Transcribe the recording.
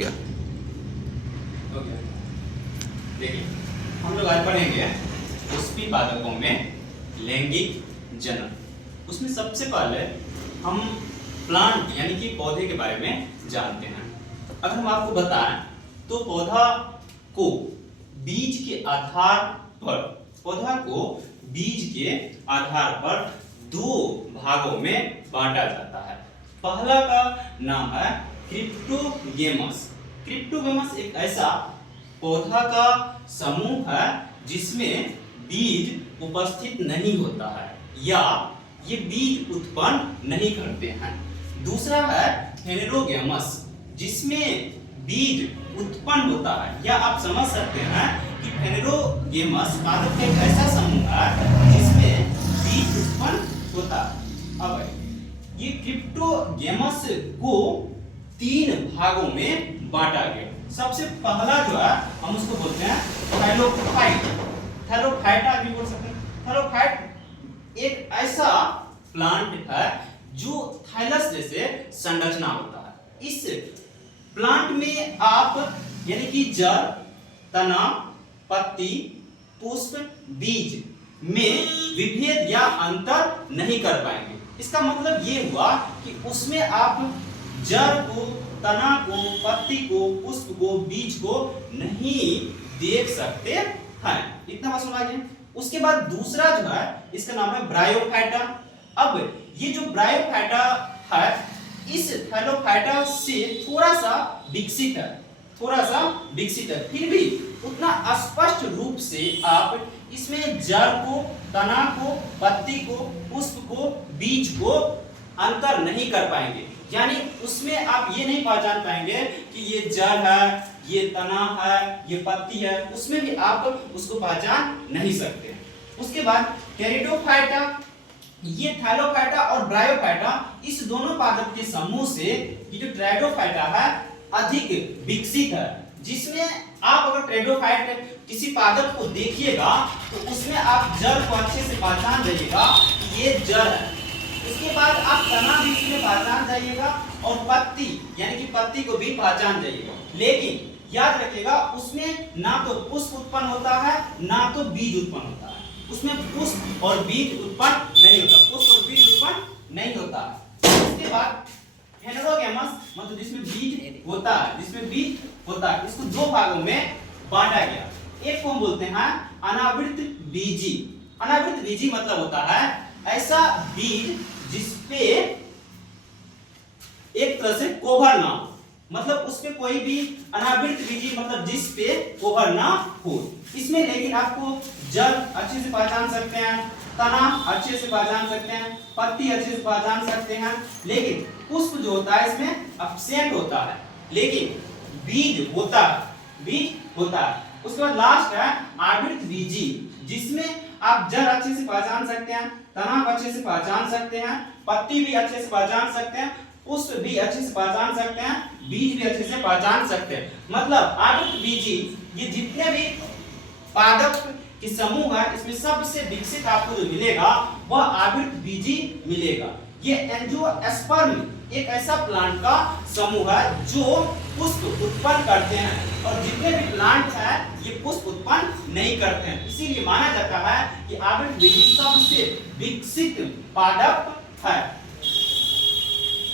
क्या ओके, देखिए हम लोग आज पढ़ेंगे पुष्पी पादपों में लैंगिक जनन। उसमें सबसे पहले हम प्लांट यानी कि पौधे के बारे में जानते हैं। अगर हम आपको बताएं तो पौधा को बीज के आधार पर दो भागों में बांटा जाता है। पहला का नाम है क्रिप्टोगेमस। क्रिप्टोगेमस एक ऐसा पौधा का समूह है जिसमें बीज उपस्थित नहीं होता है या ये बीज उत्पन्न नहीं करते हैं। दूसरा है हेटेरोगेमस जिसमें बीज उत्पन्न होता है, या आप समझ सकते हैं कि हेटेरोगेमस पादप का एक ऐसा समूह है जिसमें बीज उत्पन्न होता है। अब ये क्रिप्टोगेमस को तीन भागों में बांटा गया। सबसे पहला जो है हम उसको बोलते हैं थैलोफाइट। थैलोफाइटा भी बोल सकते हैं। थैलोफाइट एक ऐसा प्लांट है जो थाइलस जैसे संरचना होता है। इस प्लांट में आप यानी कि जड़, तना, पत्ती, पुष्प, बीज में विभेद या अंतर नहीं कर पाएंगे। इसका मतलब ये हुआ कि उसमें आप जड़ को, तना को, पत्ती को, पुष्प को, बीज को नहीं देख सकते हैं। इतना बात समझ गए। उसके बाद दूसरा जो है इसका नाम है ब्रायोफाइटा। अब ये जो ब्रायोफाइटा है इस थैलोफाइटा से थोड़ा सा विकसित है, फिर भी उतना स्पष्ट रूप से आप इसमें जड़ को, तना को, पत्ती को, पुष्प को, बीज को अंतर नहीं कर पाएंगे। यानी उसमें आप ये नहीं पहचान पाएंगे कि ये जड़ है, ये तना है, ये पत्ती है, उसमें भी आप उसको पहचान नहीं सकते। उसके बाद कैरिडोफाइटा, ये थैलोफाइटा और ब्रायोफाइटा इस दोनों पादप के समूह से ये जो ट्राइडोफाइटा है अधिक विकसित है, जिसमें आप अगर ट्राइडोफाइट किसी पादप को देखिएगा तो उसमें आप जड़ को अच्छे से पहचान जाइएगा कि ये जड़ है। उसके बाद आप तना भी इसमें पहचान जाइएगा और पत्ती यानी कि पत्ती को भी पहचान जाइएगा। लेकिन याद रखिएगा उसमें ना तो पुष्प उत्पन्न होता है ना तो बीज उत्पन्न होता है। उसमें पुष्प और बीज उत्पन्न नहीं होता। उसके बाद हेटेरोगेमस मतलब जिसमें बीज होता है, इसको दो भागों में बांटा गया। एक को हम बोलते हैं अनावृत बीजी। अनावृत बीजी मतलब होता है ऐसा बीज जिसपे एक तरह से कोहर ना हो, मतलब उसपे कोई भी अनावृत बीजी मतलब जिस पे कोहर ना हो। इसमें लेकिन आपको जड़ अच्छे से पहचान सकते हैं, तना अच्छे से पहचान सकते हैं, पत्ती अच्छे से पहचान सकते हैं, लेकिन पुष्प जो होता है इसमें एब्सेंट होता है, लेकिन बीज होता है। उसके बाद लास्ट है आवृत बीजी जिसमें आप जड़ अच्छे से पहचान सकते हैं, तना अच्छे से पहचान सकते हैं, पत्ती भी अच्छे से पहचान सकते हैं, पुष्प भी अच्छे से पहचान सकते हैं, बीज भी अच्छे से पहचान सकते हैं। मतलब आवृत बीजी ये जितने भी पादप के समूह है इसमें सबसे विकसित आपको जो मिलेगा वह आवृत बीजी मिलेगा। ये एंजियोस्पर्म एक ऐसा प्लांट का समूह है जो पुष्प उत्पन्न करते हैं, और जितने भी प्लांट हैं ये पुष्प उत्पन्न नहीं करते हैं। इसीलिए माना जाता है कि आवृत बीजी सबसे विकसित पादप है।